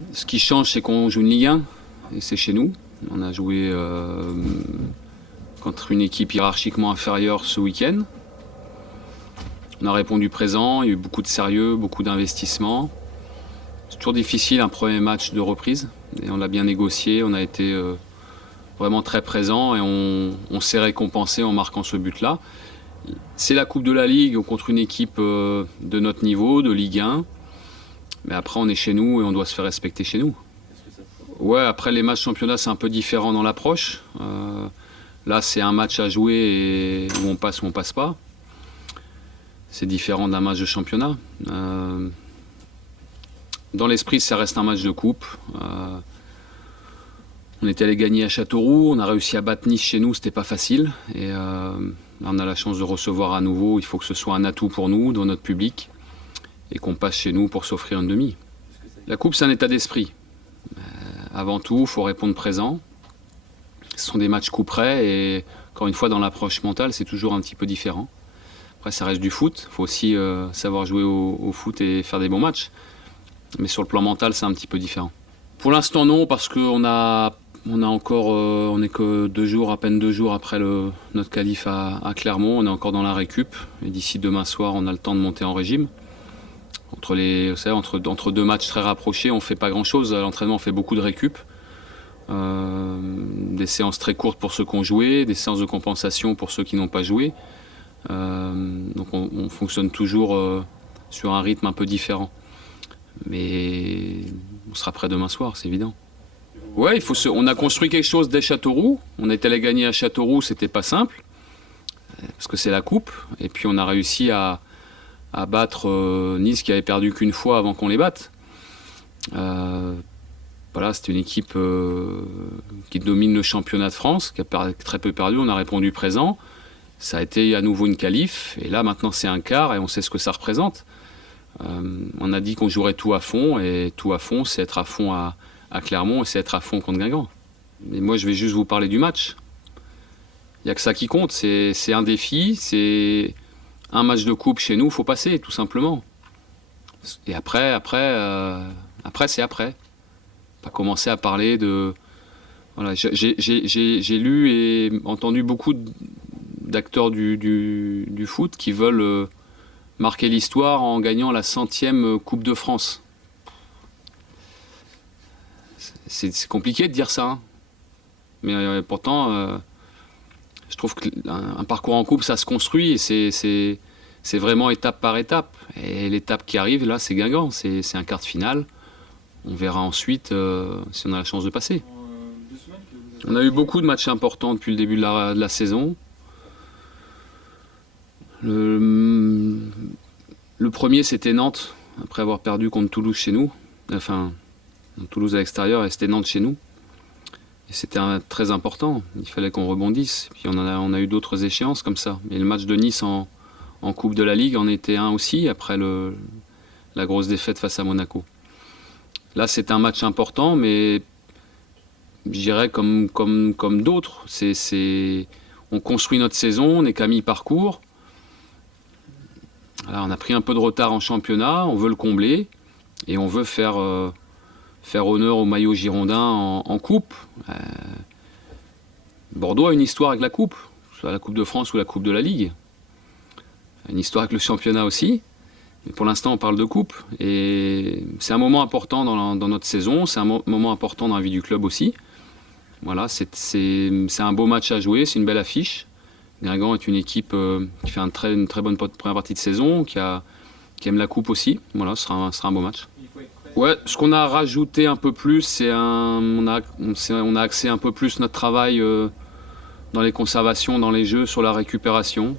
Ce qui change, c'est qu'on joue une Ligue 1 et c'est chez nous. On a joué contre une équipe hiérarchiquement inférieure ce week-end. On a répondu présent, il y a eu beaucoup de sérieux, beaucoup d'investissement. C'est toujours difficile un premier match de reprise et on l'a bien négocié, on a été vraiment très présent et on s'est récompensé en marquant ce but-là. C'est la Coupe de la Ligue contre une équipe de notre niveau, de Ligue 1. Mais après, on est chez nous et on doit se faire respecter chez nous. Ouais, après les matchs championnat, c'est un peu différent dans l'approche. Là, c'est un match à jouer et où on passe ou on passe pas. C'est différent d'un match de championnat. Dans l'esprit, ça reste un match de coupe. On était allé gagner à Châteauroux, on a réussi à battre Nice chez nous, c'était pas facile. Et on a la chance de recevoir à nouveau. Il faut que ce soit un atout pour nous, dans notre public, et qu'on passe chez nous pour s'offrir une demi. La coupe, c'est un état d'esprit. Avant tout, il faut répondre présent. Ce sont des matchs coup près et encore une fois, dans l'approche mentale, c'est toujours un petit peu différent. Après, ça reste du foot. Il faut aussi savoir jouer au foot et faire des bons matchs. Mais sur le plan mental, c'est un petit peu différent. Pour l'instant, non, parce qu'on on n'est que 2 jours, à peine 2 jours après notre qualif à Clermont. On est encore dans la récup. Et d'ici demain soir, on a le temps de monter en régime. Entre 2 matchs très rapprochés, on ne fait pas grand-chose. À l'entraînement, on fait beaucoup de récup. Des séances très courtes pour ceux qui ont joué, des séances de compensation pour ceux qui n'ont pas joué. Donc on fonctionne toujours sur un rythme un peu différent. Mais on sera prêt demain soir, c'est évident. Ouais, on a construit quelque chose dès Châteauroux. On est allé gagner à Châteauroux, c'était pas simple, parce que c'est la coupe. Et puis on a réussi à battre Nice qui avait perdu qu'une fois avant qu'on les batte. Voilà, c'est une équipe qui domine le championnat de France, qui a très peu perdu. On a répondu présent. Ça a été à nouveau une qualif. Et là, maintenant, c'est un quart et on sait ce que ça représente. On a dit qu'on jouerait tout à fond. Et tout à fond, c'est être à fond à Clermont et c'est être à fond contre Guingamp. Mais moi, je vais juste vous parler du match. Il n'y a que ça qui compte. C'est un défi. C'est un match de coupe chez nous. Il faut passer, tout simplement. Et après, c'est après. Pas commencer à parler de... Voilà, j'ai lu et entendu beaucoup d'acteurs du foot qui veulent marquer l'histoire en gagnant la 100e Coupe de France. C'est compliqué de dire ça, hein. Mais pourtant, je trouve qu'un parcours en coupe, ça se construit et c'est vraiment étape par étape. Et l'étape qui arrive, là, c'est Guingamp, c'est un quart de finale. On verra ensuite si on a la chance de passer. On a eu beaucoup de matchs importants depuis le début de la saison. Le premier, c'était Nantes, après avoir perdu contre Toulouse chez nous. Enfin, Toulouse à l'extérieur et c'était Nantes chez nous. Et c'était très important. Il fallait qu'on rebondisse. Puis on a eu d'autres échéances comme ça. Et le match de Nice en Coupe de la Ligue en était un aussi, après la grosse défaite face à Monaco. Là, c'est un match important, mais je dirais comme d'autres. On construit notre saison, on n'est qu'à mi-parcours. On a pris un peu de retard en championnat, on veut le combler et on veut faire honneur au maillot girondin en coupe. Bordeaux a une histoire avec la coupe, soit la Coupe de France ou la Coupe de la Ligue. Une histoire avec le championnat aussi. Mais pour l'instant, on parle de coupe. Et c'est un moment important dans notre saison, c'est un moment important dans la vie du club aussi. Voilà, c'est un beau match à jouer, c'est une belle affiche. Guingamp est une équipe qui fait une très bonne première partie de saison, qui aime la coupe aussi. Voilà, ce sera un beau match. Ouais, ce qu'on a rajouté un peu plus, on a axé un peu plus notre travail dans les conservations, dans les jeux, sur la récupération,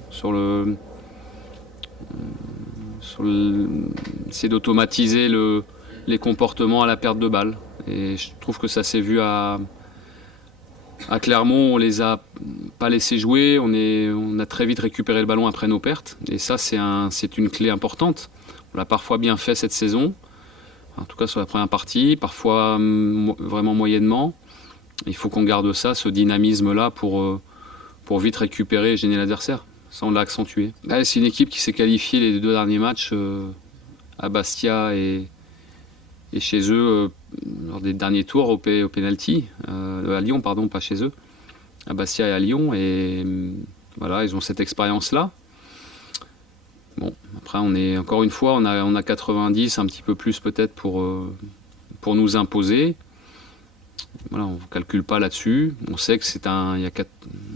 essayer d'automatiser les comportements à la perte de balles. Et je trouve que ça s'est vu à Clermont, on les a pas laissés jouer, on a très vite récupéré le ballon après nos pertes. Et ça, c'est une clé importante. On l'a parfois bien fait cette saison, en tout cas sur la première partie, parfois vraiment moyennement. Il faut qu'on garde ça, ce dynamisme-là, pour vite récupérer et gêner l'adversaire. Ça, on l'a accentué. C'est une équipe qui s'est qualifiée les 2 derniers matchs à Bastia et Et chez eux, lors des derniers tours au penalty, à Lyon, pardon, pas chez eux, à Bastia et à Lyon. Et voilà, ils ont cette expérience-là. Bon, après, encore une fois, on a 90, un petit peu plus peut-être pour nous imposer. Voilà, on ne calcule pas là-dessus. On sait que il y a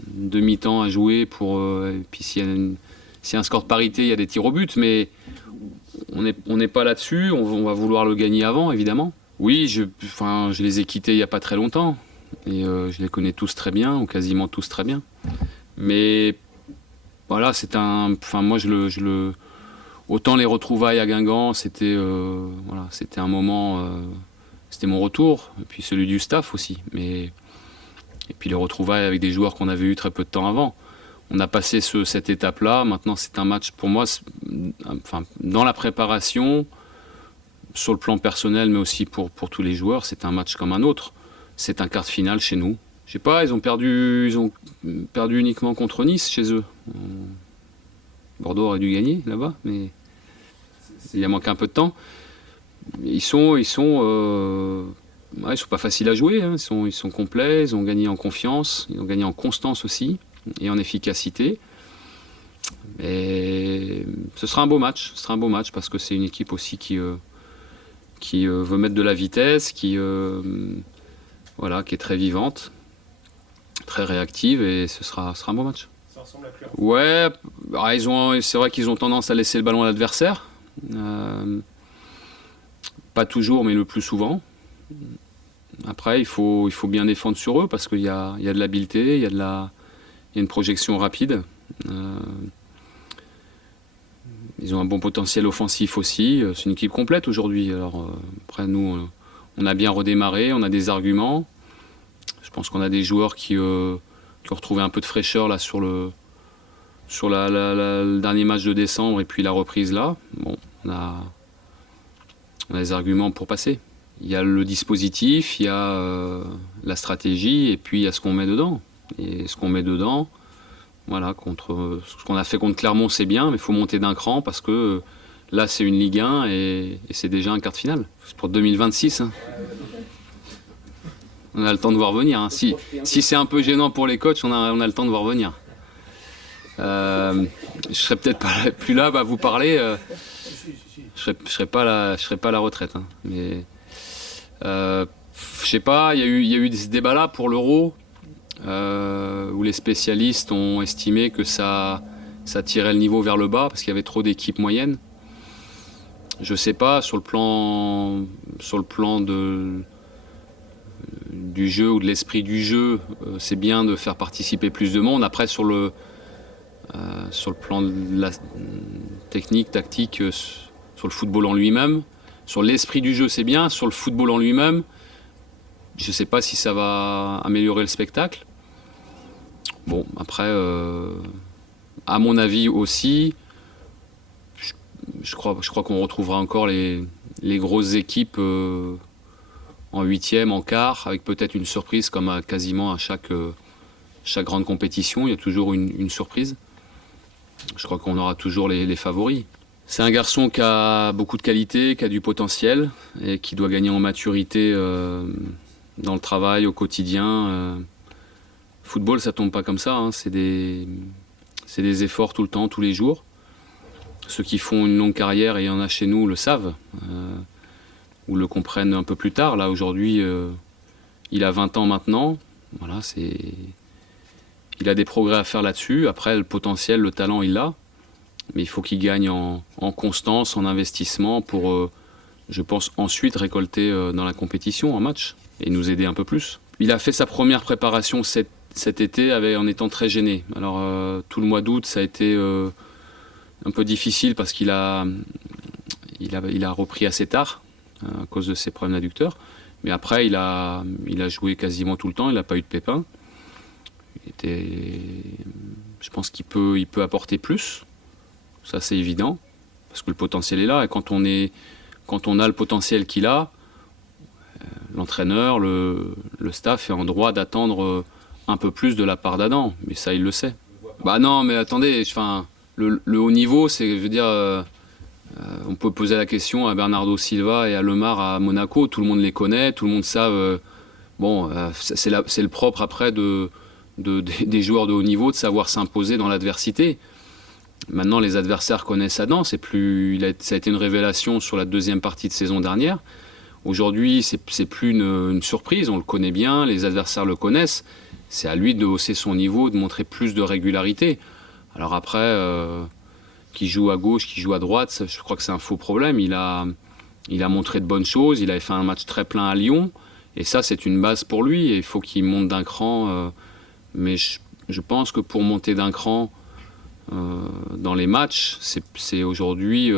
demi-temps à jouer et puis s'il y a un score de parité, il y a des tirs au but, mais on n'est pas là-dessus. On va vouloir le gagner avant, évidemment. Oui, je les ai quittés il n'y a pas très longtemps. Et je les connais tous très bien, ou quasiment tous très bien. Mais voilà, moi, autant les retrouvailles à Guingamp, c'était un moment, c'était mon retour, et puis celui du staff aussi. Et puis les retrouvailles avec des joueurs qu'on avait eu très peu de temps avant. On a passé cette étape-là. Maintenant, c'est un match pour moi, dans la préparation, sur le plan personnel, mais aussi pour tous les joueurs, c'est un match comme un autre. C'est un quart de finale chez nous. Je sais pas, ils ont perdu uniquement contre Nice chez eux. Bordeaux aurait dû gagner là-bas, mais il a manqué un peu de temps. Ils sont pas faciles à jouer. Hein. Ils sont complets. Ils ont gagné en confiance. Ils ont gagné en constance aussi et en efficacité. Et ce sera un beau match. Ce sera un beau match parce que c'est une équipe aussi qui veut mettre de la vitesse, qui est très vivante, très réactive, et ce sera un beau match. Ça ressemble à Claire. Ouais, c'est vrai qu'ils ont tendance à laisser le ballon à l'adversaire. Pas toujours, mais le plus souvent. Après, il faut bien défendre sur eux parce qu'il y a de l'habileté, il y a une projection rapide. Ils ont un bon potentiel offensif aussi. C'est une équipe complète aujourd'hui. Alors, après, nous, on a bien redémarré, on a des arguments. Je pense qu'on a des joueurs qui ont retrouvé un peu de fraîcheur là, sur le dernier match de décembre et puis la reprise là. Bon, on a des arguments pour passer. Il y a le dispositif, il y a la stratégie et puis il y a ce qu'on met dedans. Et ce qu'on met dedans, voilà, ce qu'on a fait contre Clermont, c'est bien, mais il faut monter d'un cran parce que là, c'est une Ligue 1 et c'est déjà un quart de finale. C'est pour 2026. Hein. On a le temps de voir venir. Hein. Si c'est un peu gênant pour les coachs, on a le temps de voir venir. Je serais peut-être plus là à vous parler. Je serais pas à la retraite. Hein. Mais je sais pas, il y a eu ce débat-là pour l'Euro où les spécialistes ont estimé que ça tirait le niveau vers le bas parce qu'il y avait trop d'équipes moyennes. Je sais pas, sur le plan du jeu ou de l'esprit du jeu, c'est bien de faire participer plus de monde. Après, sur le plan de la technique, tactique, sur le football en lui-même, sur l'esprit du jeu, c'est bien. Sur le football en lui-même, je ne sais pas si ça va améliorer le spectacle. Bon, après, à mon avis aussi, je crois qu'on retrouvera encore les grosses équipes en huitième, en quart, avec peut-être une surprise comme quasiment à chaque grande compétition. Il y a toujours une surprise. Je crois qu'on aura toujours les favoris. C'est un garçon qui a beaucoup de qualité, qui a du potentiel et qui doit gagner en maturité dans le travail, au quotidien. Football, ça tombe pas comme ça. Hein. C'est des efforts tout le temps, tous les jours. Ceux qui font une longue carrière, et il y en a chez nous, le savent. Ou le comprennent un peu plus tard. Là, aujourd'hui, il a 20 ans maintenant. Voilà, il a des progrès à faire là-dessus. Après, le potentiel, le talent, il l'a. Mais il faut qu'il gagne en constance, en investissement pour, je pense, ensuite récolter dans la compétition, en match, et nous aider un peu plus. Il a fait sa première préparation cet été en étant très gêné. Alors, tout le mois d'août, ça a été un peu difficile parce qu'il a repris assez tard à cause de ses problèmes d'adducteurs. Mais après, il a joué quasiment tout le temps, il n'a pas eu de pépins. Je pense qu'il peut apporter plus. Ça, c'est évident, parce que le potentiel est là. Et quand on a le potentiel qu'il a, l'entraîneur, le staff est en droit d'attendre un peu plus de la part d'Adam. Mais ça, il le sait. Bah non, mais attendez, le haut niveau, c'est, je veux dire, peut poser la question à Bernardo Silva et à Lemar à Monaco. Tout le monde les connaît, tout le monde sait. C'est le propre après des joueurs de haut niveau de savoir s'imposer dans l'adversité. Maintenant, les adversaires connaissent Adam. Ça a été une révélation sur la deuxième partie de saison dernière. Aujourd'hui, c'est plus une surprise. On le connaît bien, les adversaires le connaissent. C'est à lui de hausser son niveau, de montrer plus de régularité. Alors après, qui joue à gauche, qui joue à droite, je crois que c'est un faux problème. Il a montré de bonnes choses. Il avait fait un match très plein à Lyon. Et ça, c'est une base pour lui. Et il faut qu'il monte d'un cran. Mais je pense que pour monter d'un cran dans les matchs, c'est aujourd'hui...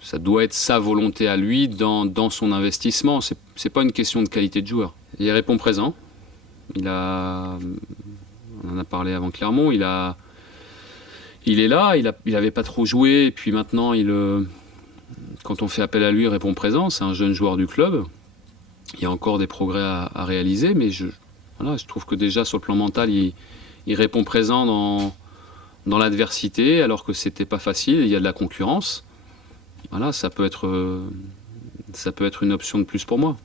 ça doit être sa volonté à lui dans son investissement. C'est pas une question de qualité de joueur. Il répond présent. On en a parlé avant Clermont. Il est là. Il avait pas trop joué. Et puis maintenant, quand on fait appel à lui, il répond présent. C'est un jeune joueur du club. Il y a encore des progrès à réaliser. Mais je trouve que déjà sur le plan mental, il répond présent dans l'adversité, alors que c'était pas facile. Il y a de la concurrence. Voilà, ça peut être une option de plus pour moi,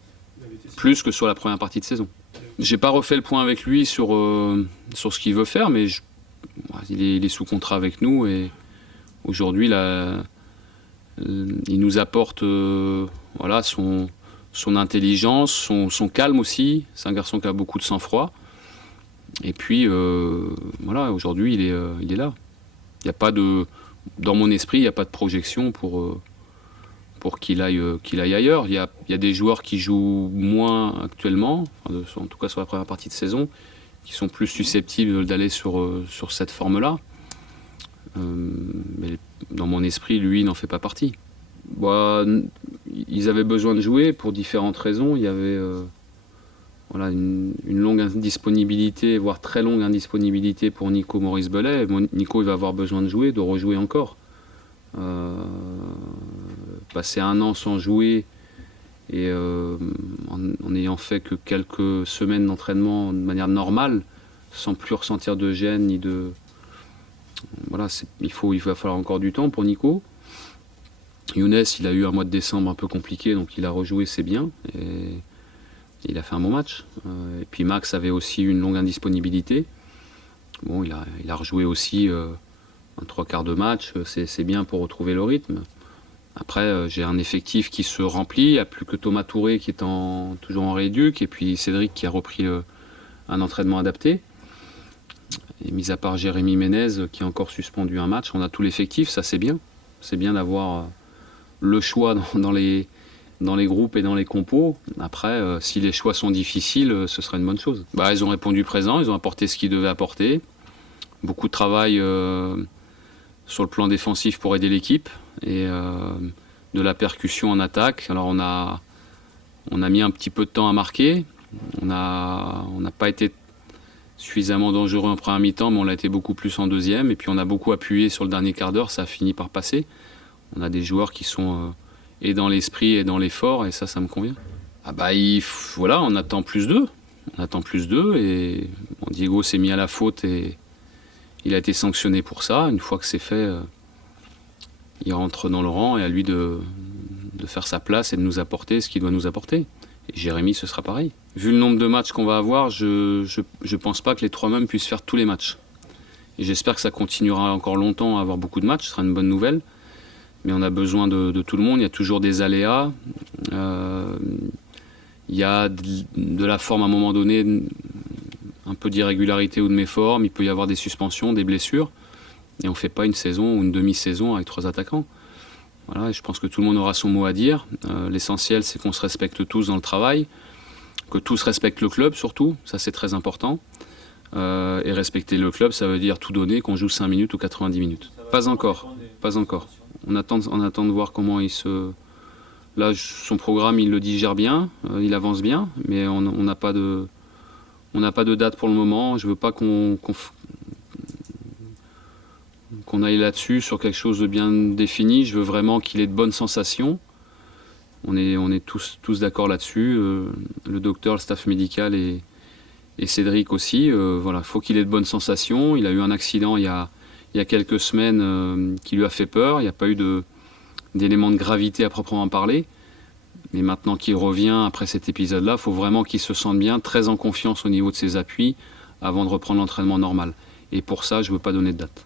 plus que sur la première partie de saison. J'ai pas refait le point avec lui sur ce qu'il veut faire, mais il est sous contrat avec nous et aujourd'hui il nous apporte son intelligence, son calme aussi. C'est un garçon qui a beaucoup de sang-froid. Et puis aujourd'hui il est là. Il y a pas dans mon esprit, il n'y a pas de projection pour qu'il aille ailleurs. Il y a des joueurs qui jouent moins actuellement, en tout cas sur la première partie de saison, qui sont plus susceptibles d'aller sur cette forme-là. Mais dans mon esprit, lui, il n'en fait pas partie. Ils avaient besoin de jouer pour différentes raisons. Il y avait une longue indisponibilité, voire très longue indisponibilité pour Nico Maurice-Bellet. Nico, il va avoir besoin de jouer, de rejouer encore. Passer un an sans jouer et en n'ayant fait que quelques semaines d'entraînement de manière normale, sans plus ressentir de gêne ni de... il va falloir encore du temps pour Nico. Younes, il a eu un mois de décembre un peu compliqué, donc il a rejoué, c'est bien. Et il a fait un bon match. Et puis Max avait aussi une longue indisponibilité. Bon, il a rejoué aussi un 3/4 de match, c'est bien pour retrouver le rythme. Après, j'ai un effectif qui se remplit. Il n'y a plus que Thomas Touré qui est toujours en rééduc, et puis Cédric qui a repris un entraînement adapté. Et mis à part Jérémy Ménez qui a encore suspendu un match, on a tout l'effectif, ça c'est bien. C'est bien d'avoir le choix dans les groupes et dans les compos. Après, si les choix sont difficiles, ce serait une bonne chose. Ils ont répondu présent, ils ont apporté ce qu'ils devaient apporter. Beaucoup de travail sur le plan défensif pour aider l'équipe et de la percussion en attaque. Alors on a mis un petit peu de temps à marquer. On n'a pas été suffisamment dangereux en première mi-temps, mais on l'a été beaucoup plus en deuxième. Et puis on a beaucoup appuyé sur le dernier quart d'heure, ça a fini par passer. On a des joueurs qui sont et dans l'esprit et dans l'effort, et ça me convient. On attend plus d'eux. Et Diego s'est mis à la faute et il a été sanctionné pour ça. Une fois que c'est fait, il rentre dans le rang et à lui de faire sa place et de nous apporter ce qu'il doit nous apporter. Et Jérémy, ce sera pareil. Vu le nombre de matchs qu'on va avoir, je pense pas que les trois mêmes puissent faire tous les matchs. Et j'espère que ça continuera encore longtemps à avoir beaucoup de matchs, ce sera une bonne nouvelle. Mais on a besoin de tout le monde, il y a toujours des aléas. Il y a de la forme à un moment donné, un peu d'irrégularité ou de méforme, il peut y avoir des suspensions, des blessures. Et on ne fait pas une saison ou une demi-saison avec 3 attaquants. Voilà, et je pense que tout le monde aura son mot à dire. L'essentiel, c'est qu'on se respecte tous dans le travail, que tous respectent le club surtout, ça c'est très important. Et respecter le club, ça veut dire tout donner, qu'on joue 5 minutes ou 90 minutes. Pas encore. On attend de voir comment il se... Là, son programme, il le digère bien, il avance bien, mais on n'a pas de date pour le moment. Je ne veux pas qu'on aille là-dessus sur quelque chose de bien défini. Je veux vraiment qu'il ait de bonnes sensations. On est tous d'accord là-dessus. Le docteur, le staff médical et Cédric aussi. Faut qu'il ait de bonnes sensations. Il a eu un accident il y il y a quelques semaines qui lui a fait peur. Il n'y a pas eu d'élément de gravité à proprement parler. Mais maintenant qu'il revient après cet épisode-là, il faut vraiment qu'il se sente bien, très en confiance au niveau de ses appuis, avant de reprendre l'entraînement normal. Et pour ça, je ne veux pas donner de date.